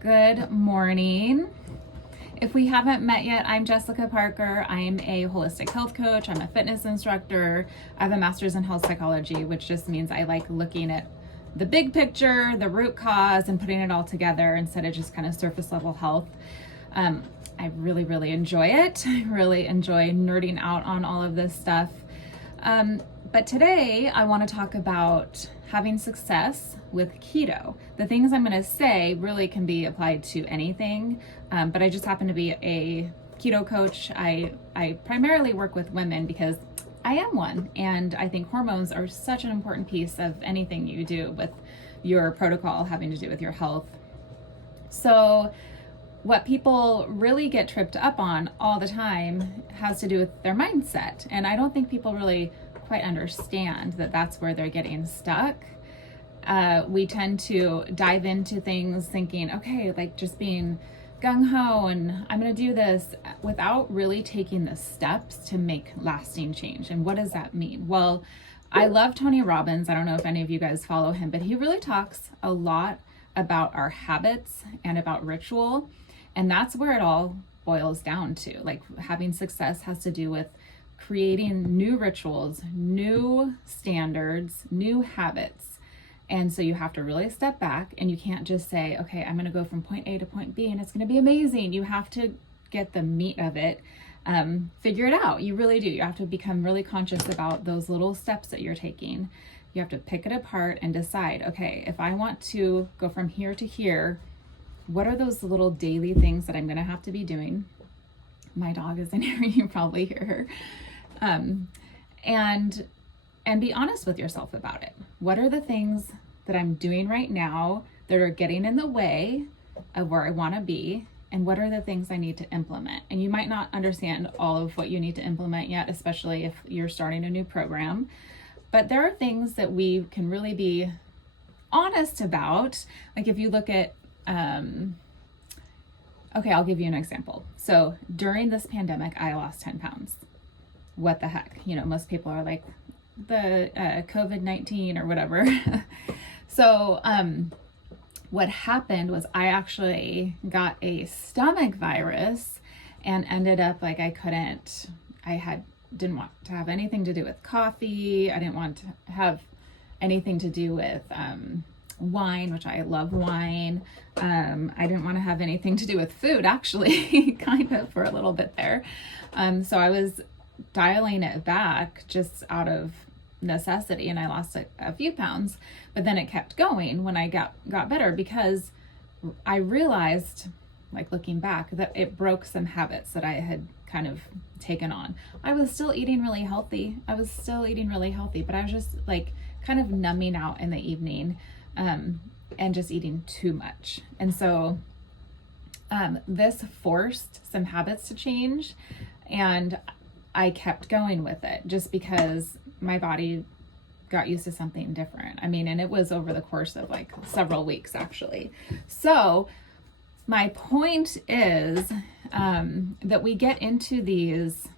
Good morning. If we haven't met yet, I'm Jessica Parker. I'm a holistic health coach. I'm a fitness instructor. I have a master's in health psychology, which just means I like looking at the big picture, the root cause, and putting it all together instead of just kind of surface level health. I really enjoy it. I really enjoy nerding out on all of this stuff. But today I want to talk about having success with keto. The things I'm going to say really can be applied to anything, but I just happen to be a keto coach. I primarily work with women because I am one, and I think hormones are such an important piece of anything you do with your protocol having to do with your health. So what people really get tripped up on all the time has to do with their mindset, and I don't think people really quite understand that that's where they're getting stuck. We tend to dive into things thinking, okay, like just being gung-ho and I'm going to do this without really taking the steps to make lasting change. And what does that mean? Well, I love Tony Robbins. I don't know if any of you guys follow him, but he really talks a lot about our habits and about ritual. And that's where it all boils down to. Like, having success has to do with creating new rituals, new standards, new habits. And so you have to really step back, and you can't just say, okay, I'm going to go from point A to point B and it's going to be amazing. You have to get the meat of it, figure it out. You really do. You have to become really conscious about those little steps that you're taking. You have to pick it apart and decide, okay, if I want to go from here to here, what are those little daily things that I'm going to have to be doing? My dog is in here. You probably hear her. And be honest with yourself about it. What are the things that I'm doing right now that are getting in the way of where I want to be? And what are the things I need to implement? And you might not understand all of what you need to implement yet, especially if you're starting a new program. But there are things that we can really be honest about. Like if you look at, okay, I'll give you an example. So during this pandemic, I lost 10 pounds. What the heck? You know, most people are like, the COVID-19 or whatever. So what happened was I actually got a stomach virus and ended up like didn't want to have anything to do with coffee. I didn't want to have anything to do with wine, which I love wine. I didn't want to have anything to do with food, actually, kind of for a little bit there. So I was dialing it back just out of necessity, and I lost a few pounds, but then it kept going when I got better, because I realized, like looking back, that it broke some habits that I had kind of taken on. I was still eating really healthy, but I was just like kind of numbing out in the evening, and just eating too much. And so this forced some habits to change, and I kept going with it just because my body got used to something different. I mean, and it was over the course of like several weeks, actually. So my point is that we get into these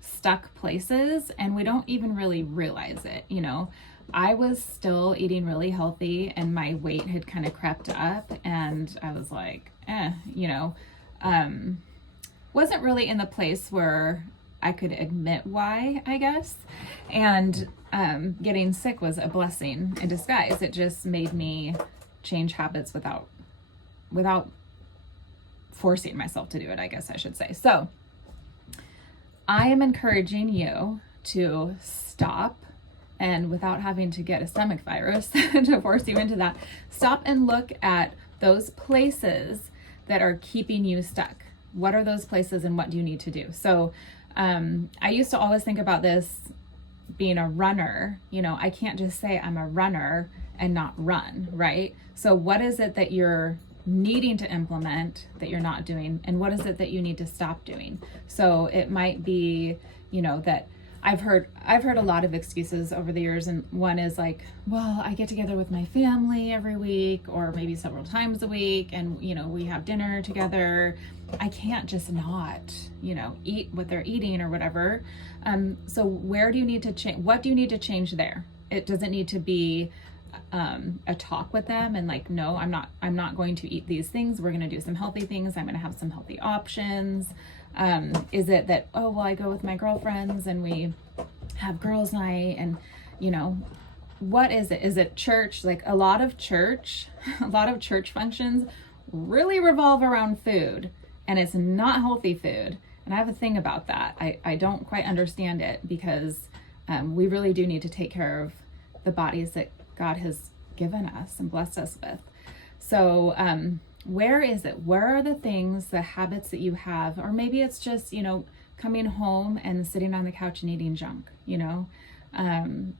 stuck places and we don't even really realize it. You know, I was still eating really healthy and my weight had kind of crept up, and I was like, wasn't really in the place where I could admit why, I guess. And getting sick was a blessing in disguise. It just made me change habits without forcing myself to do it, I guess I should say. So I am encouraging you to stop, and without having to get a stomach virus to force you into that, stop and look at those places that are keeping you stuck. What are those places and what do you need to do? So I used to always think about this being a runner. You know, I can't just say I'm a runner and not run, right? So what is it that you're needing to implement that you're not doing, and what is it that you need to stop doing? So it might be, you know, that I've heard a lot of excuses over the years, and one is like, well, I get together with my family every week or maybe several times a week, and you know, we have dinner together. I can't just not, you know, eat what they're eating or whatever. So where do you need to change? What do you need to change there? It doesn't need to be a talk with them and like, no, I'm not going to eat these things. We're going to do some healthy things. I'm going to have some healthy options. Is it that, oh, well, I go with my girlfriends and we have girls' night, and what is it? Is it church? Like a lot of church functions really revolve around food, and it's not healthy food. And I have a thing about that. I don't quite understand it, because we really do need to take care of the bodies that God has given us and blessed us with. So where is it? Where are the things, the habits that you have? Or maybe it's just, coming home and sitting on the couch and eating junk,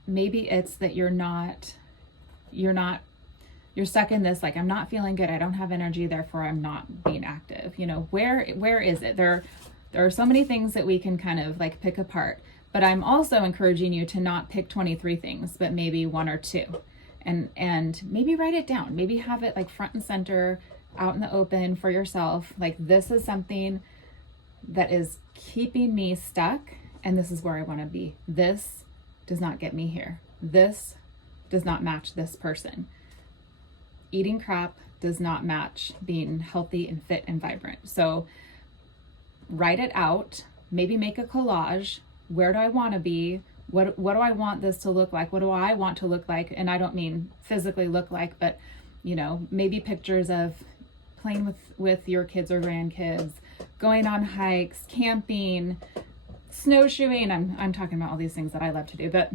maybe it's that you're stuck in this, like, I'm not feeling good. I don't have energy. Therefore I'm not being active. Where is it? There are so many things that we can kind of like pick apart, but I'm also encouraging you to not pick 23 things, but maybe one or two, and maybe write it down. Maybe have it like front and center out in the open for yourself. Like, this is something that is keeping me stuck, and this is where I want to be. This does not get me here. This does not match this person. Eating crap does not match being healthy and fit and vibrant. So write it out, maybe make a collage. Where do I want to be? What do I want this to look like? What do I want to look like? And I don't mean physically look like, but maybe pictures of playing with your kids or grandkids, going on hikes, camping, snowshoeing. I'm talking about all these things that I love to do, but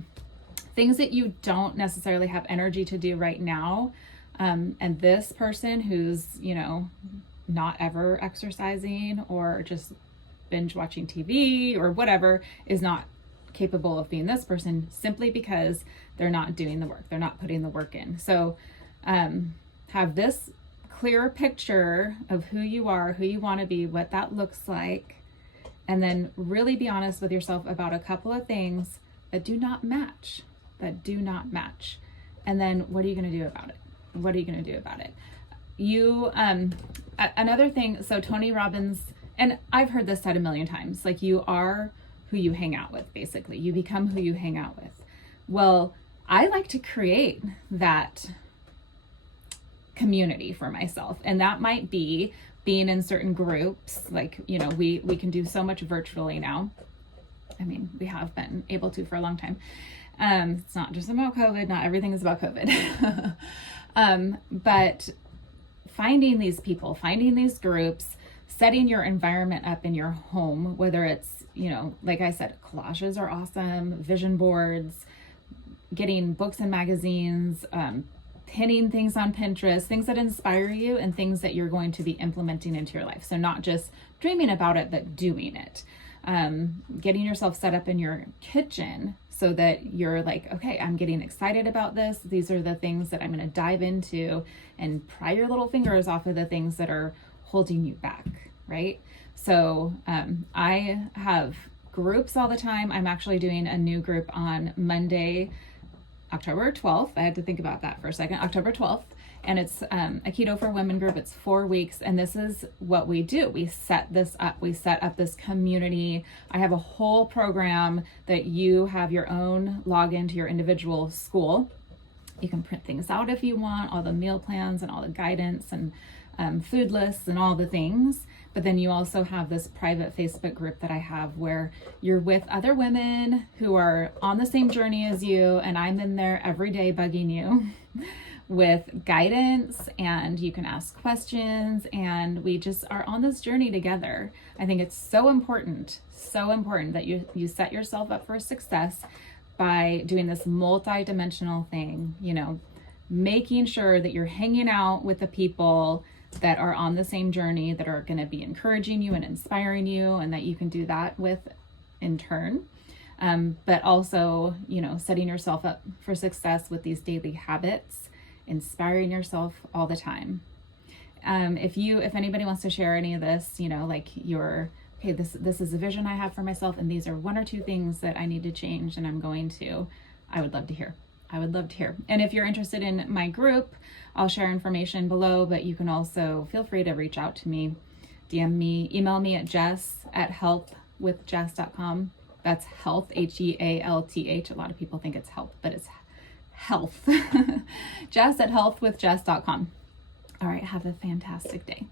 things that you don't necessarily have energy to do right now. And this person who's, not ever exercising or just binge watching TV or whatever is not capable of being this person, simply because they're not doing the work. They're not putting the work in. So have this clear picture of who you are, who you want to be, what that looks like, and then really be honest with yourself about a couple of things that do not match. And then what are you going to do about it? Another thing, so Tony Robbins, and I've heard this said a million times, like, you are who you hang out with, basically. You become who you hang out with. Well, I like to create that community for myself. And that might be being in certain groups. Like, we can do so much virtually now. I mean, we have been able to for a long time. It's not just about COVID. Not everything is about COVID. But finding these people, finding these groups, setting your environment up in your home, whether it's, like I said, collages are awesome, vision boards, getting books and magazines, pinning things on Pinterest, things that inspire you and things that you're going to be implementing into your life. So not just dreaming about it, but doing it. Getting yourself set up in your kitchen so that you're like, okay, I'm getting excited about this. These are the things that I'm going to dive into, and pry your little fingers off of the things that are holding you back, right? So I have groups all the time. I'm actually doing a new group on Monday, October 12th. I had to think about that for a second. October 12th. And it's a Keto for Women group. It's 4 weeks. And this is what we do. We set this up. We set up this community. I have a whole program that you have your own login to your individual school. You can print things out if you want, all the meal plans and all the guidance and food lists and all the things. But then you also have this private Facebook group that I have where you're with other women who are on the same journey as you. And I'm in there every day bugging you with guidance, and you can ask questions, and we just are on this journey together. I think it's so important that you set yourself up for success by doing this multi-dimensional thing, making sure that you're hanging out with the people that are on the same journey, that are going to be encouraging you and inspiring you, and that you can do that with in turn. But also, setting yourself up for success with these daily habits, inspiring yourself all the time. If anybody wants to share any of this, like okay, this is a vision I have for myself, and these are 1 or 2 things that I need to change, and I'm going to, I would love to hear. And if you're interested in my group, I'll share information below, but you can also feel free to reach out to me, DM me, email me at jess@healthwithjess.com. That's health, HEALTH. A lot of people think it's health, but it's health. Jess at healthwithjess.com. All right, have a fantastic day.